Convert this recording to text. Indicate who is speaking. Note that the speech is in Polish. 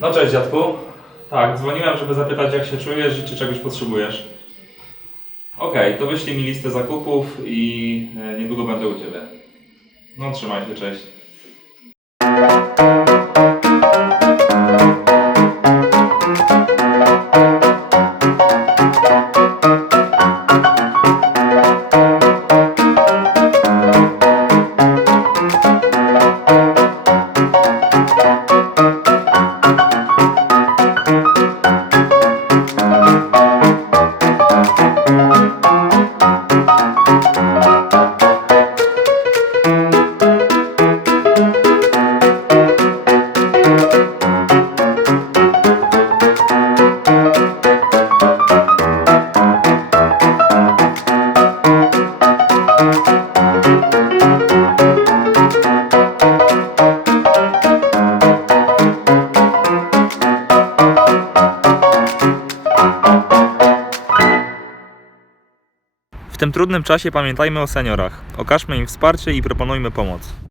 Speaker 1: Cześć dziadku. Tak, dzwoniłem, żeby zapytać jak się czujesz i czy czegoś potrzebujesz. Okej, to wyślij mi listę zakupów i e, niedługo będę u Ciebie. No trzymaj się, cześć.
Speaker 2: W tym trudnym czasie pamiętajmy o seniorach. Okażmy im wsparcie i proponujmy pomoc.